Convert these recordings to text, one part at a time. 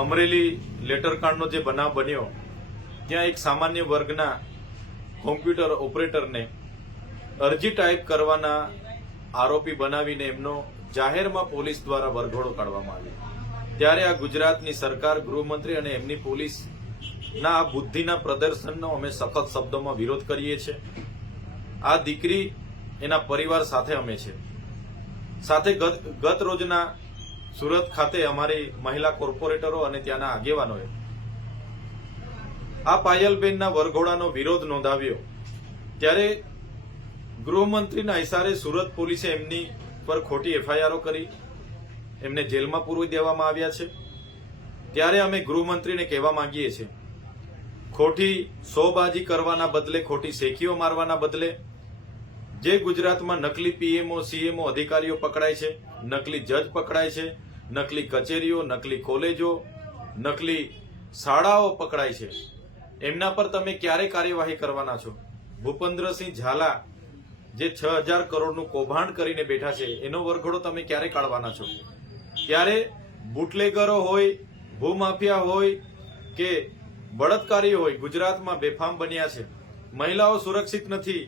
અમરેલી લેટરકાંડનો જે બનાવ બન્યો ત્યાં એક સામાન્ય વર્ગના કોમ્પ્યુટર ઓપરેટરને અરજી ટાઈપ કરવાના આરોપી બનાવીને એમનો જાહેરમાં પોલીસ દ્વારા વરઘોડો કાઢવામાં આવ્યો। ત્યારે આ ગુજરાતની સરકાર, ગૃહમંત્રી અને એમની પોલીસના આ બુદ્ધિના પ્રદર્શનનો અમે સખત શબ્દોમાં વિરોધ કરીએ છીએ। આ દીકરી એના પરિવાર સાથે અમે છે। સાથે ગત રોજના સુરત ખાતે અમારી મહિલા કોર્પોરેટરો અને ત્યાંના આગેવાનોએ આ પાયલબેનના વરઘોડાનો વિરોધ નોંધાવ્યો। ત્યારે ગૃહમંત્રીના ઇશારે સુરત પોલીસે એમની પર ખોટી એફઆઈઆરો કરી એમને જેલમાં પૂરી દેવામાં આવ્યા છે। ત્યારે અમે ગૃહમંત્રીને કહેવા માંગીએ છીએ, ખોટી શોબાજી કરવાના બદલે, ખોટી શેખીઓ મારવાના બદલે જે ગુજરાતમાં નકલી પીએમઓ સીએમઓ અધિકારીઓ પકડાય છે, નકલી જજ પકડાય છે, નકલી કચેરીઓ, નકલી કોલેજો, નકલી શાળાઓ પકડાય છે, એમના પર તમે ક્યારે કાર્યવાહી કરવાના છો? ભૂપેન્દ્રસિંહ ઝાલા જે 6000 કરોડનું કૌભાંડ કરીને બેઠા છે એનો વરઘોડો તમે ક્યારે કાઢવાના છો? ત્યારે બુટલેગરો હોય, ભૂમાફિયા હોય કે બળાત્કારી હોય ગુજરાતમાં બેફામ બન્યા છે। મહિલાઓ સુરક્ષિત નથી,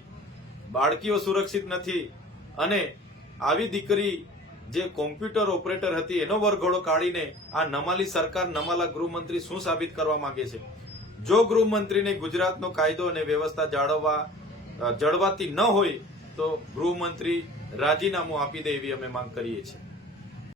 બાળકીઓ સુરક્ષિત નથી અને આવી દીકરી જે કોમ્પ્યુટર ઓપરેટર હતી એનો વરઘોડો કાઢીને આ નમાલી સરકાર, નમાલા ગૃહમંત્રી શું સાબિત કરવા માંગે છે? જો ગૃહમંત્રીને ગુજરાતનો કાયદો અને વ્યવસ્થા જળવાતી ન હોય તો ગૃહમંત્રી રાજીનામું આપી દે એવી અમે માંગ કરીએ છીએ।